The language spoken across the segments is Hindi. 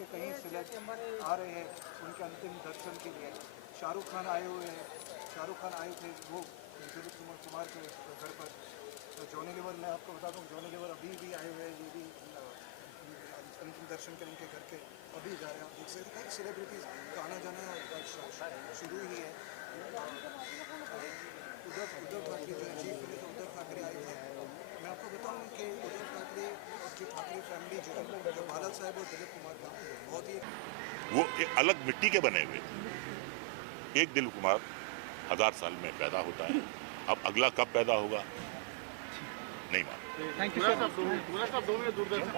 के कई सिलेक्ट आ रहे हैं उनके अंतिम दर्शन के लिए। शाहरुख खान आए हुए हैं, शाहरुख खान आए थे वो दिलीप कुमार के घर पर। तो जॉनी लीवर, मैं आपको बता दूं, जॉनी लीवर अभी भी आए हुए हैं, ये भी अंतिम दर्शन के उनके घर के अभी जा रहे हैं। आप देख सकते हैं सेलिब्रिटीज़ का आना जाना शुरू ही है। उद्धव ठाकरे जो चीफ मिनिस्टर उद्धव ठाकरे आए थे। मैं आपको बताऊं कि उद्धव ठाकरे और जो ठाकरे फैमिली जो है, जो बादल साहब और दिलीप कुमार का बहुत ही वो एक अलग मिट्टी के बने हुए। एक दिलीप कुमार 1000 साल में पैदा होता है, अब अगला कब पैदा होगा नहीं मालूम। Thank you sir. 2 minute Doordarshan.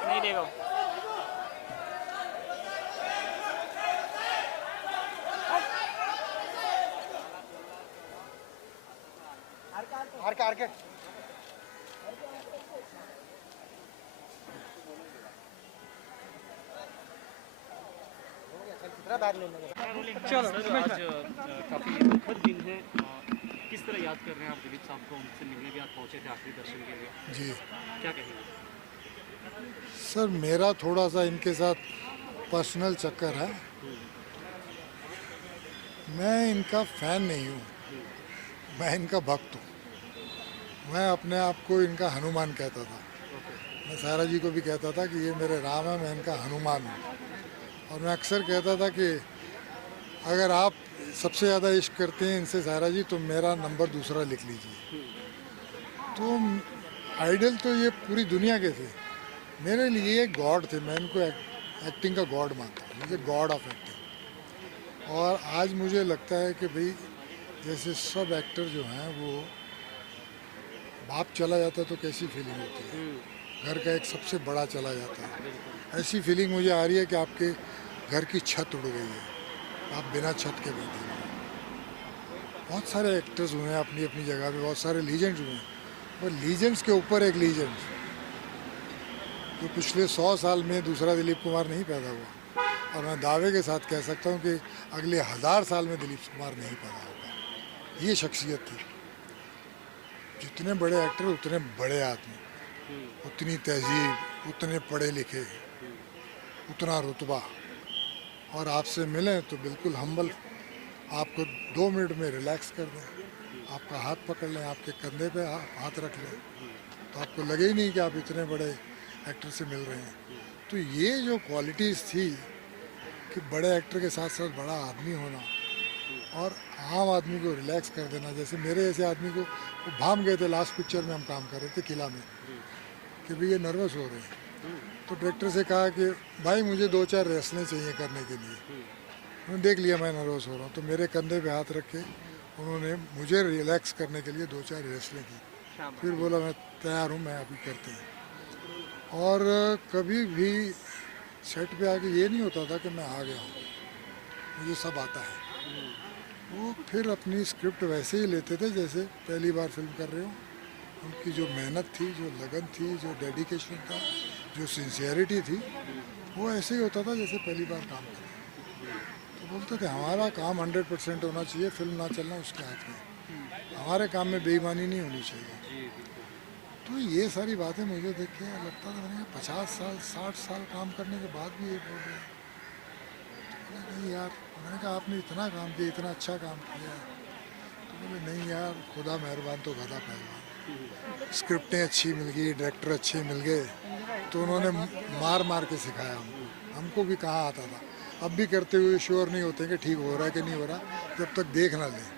नहीं देगा आर के चलो। आज काफ़ी दुखद दिन है, किस तरह याद कर रहे हैं आप दिलीप साहब को? उनसे मिलने भी आज पहुंचे थे आखिरी दर्शन के लिए, जी क्या कहेंगे? सर, मेरा थोड़ा सा इनके साथ पर्सनल चक्कर है। मैं इनका फ़ैन नहीं हूँ, मैं इनका भक्त हूँ। मैं अपने आप को इनका हनुमान कहता था। मैं सायरा जी को भी कहता था कि ये मेरे राम है, मैं इनका हनुमान हूँ। और मैं अक्सर कहता था कि अगर आप सबसे ज़्यादा इश्क करते हैं इनसे सायरा जी, तो मेरा नंबर दूसरा लिख लीजिए। तो आइडल तो ये पूरी दुनिया के थे, मेरे लिए ये गॉड थे। मैं इनको एक्टिंग का गॉड मानता हूँ, मुझे गॉड ऑफ एक्टिंग। और आज मुझे लगता है कि भाई जैसे सब एक्टर जो हैं वो बाप चला जाता है तो कैसी फीलिंग होती है, घर का एक सबसे बड़ा चला जाता है, ऐसी फीलिंग मुझे आ रही है कि आपके घर की छत उड़ गई है, आप बिना छत के बैठे हैं। बहुत सारे एक्टर्स हुए हैं अपनी अपनी जगह पे, बहुत सारे लीजेंड्स हुए हैं, पर लीजेंड्स के ऊपर एक लीजेंड जो पिछले 100 साल में दूसरा दिलीप कुमार नहीं पैदा हुआ। और मैं दावे के साथ कह सकता हूँ कि अगले 1000 साल में दिलीप कुमार नहीं पैदा होगा। ये शख्सियत थी। जितने बड़े एक्टर उतने बड़े आदमी, उतनी तहजीब, उतने पढ़े लिखे, उतना रुतबा। और आपसे मिलें तो बिल्कुल हम्बल, आपको 2 मिनट में रिलैक्स कर दें, आपका हाथ पकड़ लें, आपके कंधे पे हाथ रख लें, तो आपको लगे ही नहीं कि आप इतने बड़े एक्टर से मिल रहे हैं। तो ये जो क्वालिटीज़ थी कि बड़े एक्टर के साथ साथ बड़ा आदमी होना और आम आदमी को रिलैक्स कर देना। जैसे मेरे जैसे आदमी को वो भाम गए थे, लास्ट पिक्चर में हम काम कर रहे थे किला में, कि भाई ये नर्वस हो रहे हैं। तो डायरेक्टर से कहा कि भाई मुझे 2-4 रेसलें चाहिए करने के लिए। उन्होंने देख लिया मैं नर्वस हो रहा हूँ, तो मेरे कंधे पे हाथ रख के उन्होंने मुझे रिलैक्स करने के लिए 2-4 रेसलें की। फिर बोला मैं तैयार हूँ, मैं अभी करते हैं। और कभी भी सेट पे आके ये नहीं होता था कि मैं आ गया हूँ, मुझे सब आता है। वो फिर अपनी स्क्रिप्ट वैसे ही लेते थे जैसे पहली बार फिल्म कर रहे हो। उनकी जो मेहनत थी, जो लगन थी, जो डेडिकेशन था, जो सिंसियरिटी थी, वो ऐसे ही होता था जैसे पहली बार काम कर रहे हो। तो बोलते थे हमारा काम 100% होना चाहिए, फिल्म ना चलना उसके हाथ में, हमारे काम में बेईमानी नहीं होनी चाहिए। तो ये सारी बातें मुझे देख के लगता था मैंने 50 साल 60 साल काम करने के बाद भी ये बोल रहे हैं। तो नहीं यार, मैंने कहा आपने इतना काम किया, इतना अच्छा काम किया। तो बोले नहीं यार, खुदा मेहरबान तो गधा पहलवान। स्क्रिप्टें अच्छी मिल गई, डायरेक्टर अच्छे मिल गए, तो उन्होंने मार मार के सिखाया हमको भी कहाँ आता था। अब भी करते हुए श्योर नहीं होते कि ठीक हो रहा है कि नहीं हो रहा, जब तक देख ना लें।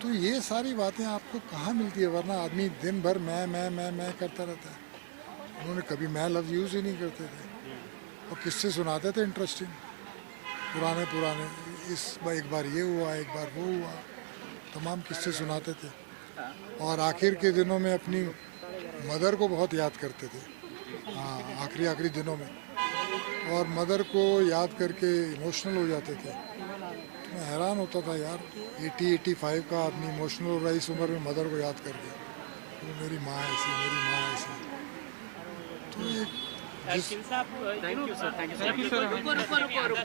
तो ये सारी बातें आपको कहाँ मिलती है, वरना आदमी दिन भर मैं करता रहता है। उन्होंने कभी मैं लफ्ज़ यूज़ ही नहीं करते थे, और किस्से सुनाते थे इंटरेस्टिंग पुराने, एक बार ये हुआ, एक बार वो हुआ, तमाम किस्से सुनाते थे। और आखिर के दिनों में अपनी मदर को बहुत याद करते थे। हाँ, आखिरी दिनों में, और मदर को याद करके इमोशनल हो जाते थे। तो मैं हैरान होता था यार, 80-85 का आदमी इमोशनल हो रहा है इस उम्र में मदर को याद करके। तो मेरी माँ ऐसी, मेरी माँ ऐसी। तो एक thank you sir, thank you sir.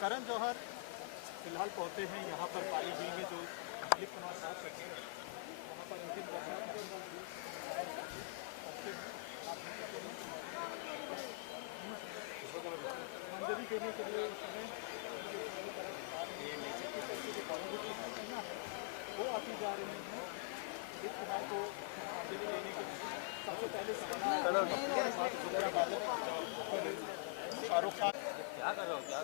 Karan Johar फिलहाल पहुंचे हैं यहाँ पर पाली झील में जो दिलीप कुमार साहब करते हैं वहाँ पर अंतिम मंजरी देने के लिए इस समय वो आती जा रही हैं दिलीप कुमार को अंजलि देने के लिए। सबसे पहले शाहरुख खान क्या कर रहे हो सर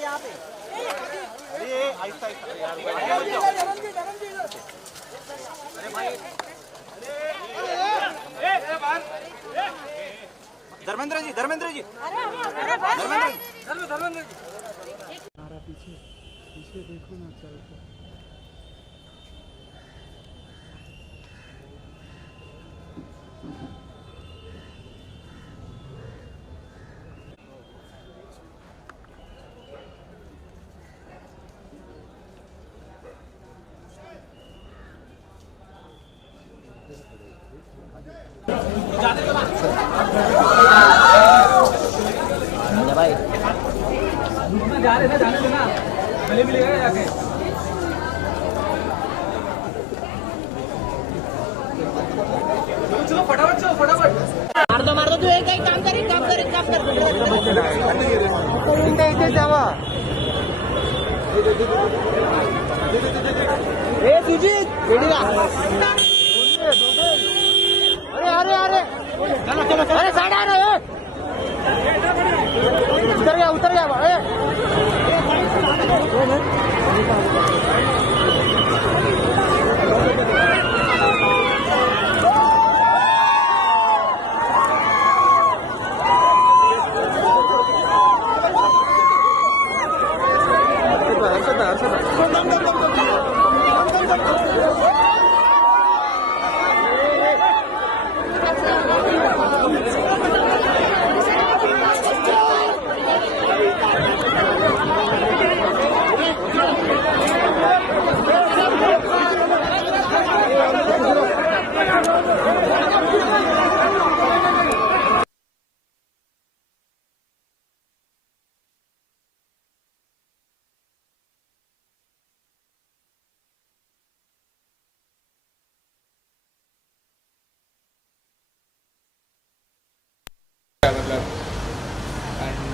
यहाँ पे धर्मेंद्र जी धर्मेंद्र जी पीछे देखो ना चलकर। जाने देना गले भी लेगा जाके फटाफट मार दो तू एक काम कर इथे जावा ए सुजीत रेडीला अरे अरे साइड आ रहे उतर गया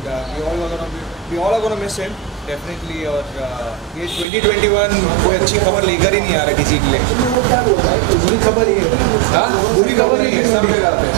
we all are gonna miss him definitely. और ये 2021 कोई अच्छी खबर लेकर ही नहीं आ रहा किसी के लिए. बुरी खबर ही है. हाँ, बुरी खबर ही है सब जगह पे.